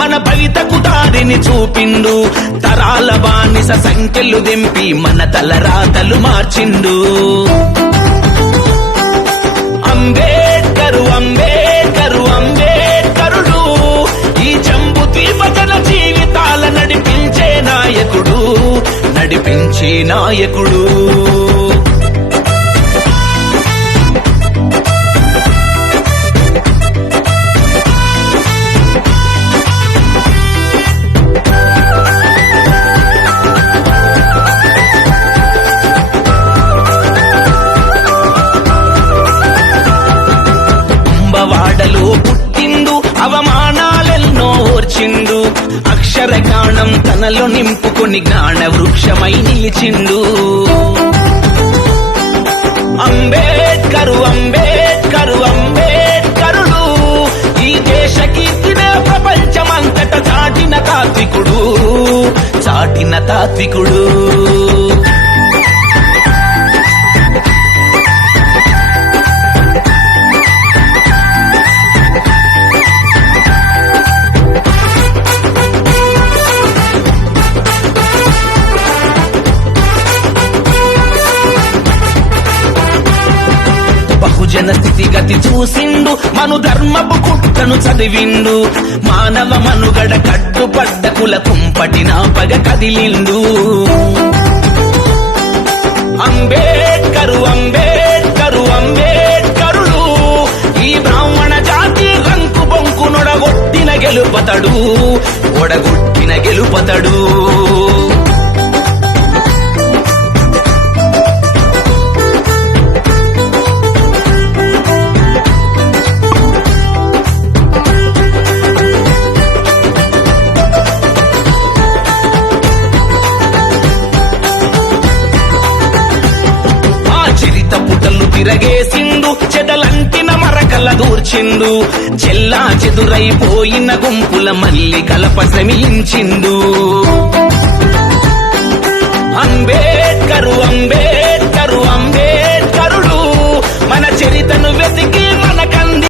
మన భవితకు దారిని చూపిండు తరాల బానిస సంఖ్యలు దింపి మన తలరాతలు మార్చిండు అంబేడ్కరు అంబేడ్కరు అంబేడ్కరుడు ఈ జంబు ద్వీపజన జీవితాల నడిపించే నాయకుడు వాడలో పుట్టిండు అవమానాలెన్నో ఓర్చిండు అక్షర జ్ఞానం తనలో నింపుకొని జ్ఞాన వృక్షమై నిలిచిండు అంబేడ్కరు అంబేడ్కరు అంబేడ్కరుడు ఈ దేశ కీర్తినే ప్రపంచమంతట చాటిన తాత్వికుడు జన స్థితిగతి చూసిండు మను ధర్మపు కుట్రను చదివిండు మానవ మనుగడ కట్టుపడ్డ కుల కుంపటి నాపగ కదిలిండు అంబేడ్కరు అంబేడ్కరు అంబేడ్కరుడు ఈ బ్రాహ్మణ జాతి రంకు బొంకు ఒడగొట్టిన గెలుపతడు తిరగేసిండు చెదలంటిన మరకల దూర్చిండు చెల్లా చెదురైపోయిన గుంపుల మల్లి కలప శ్రమించిండు అంబేడ్కరు అంబేడ్కరు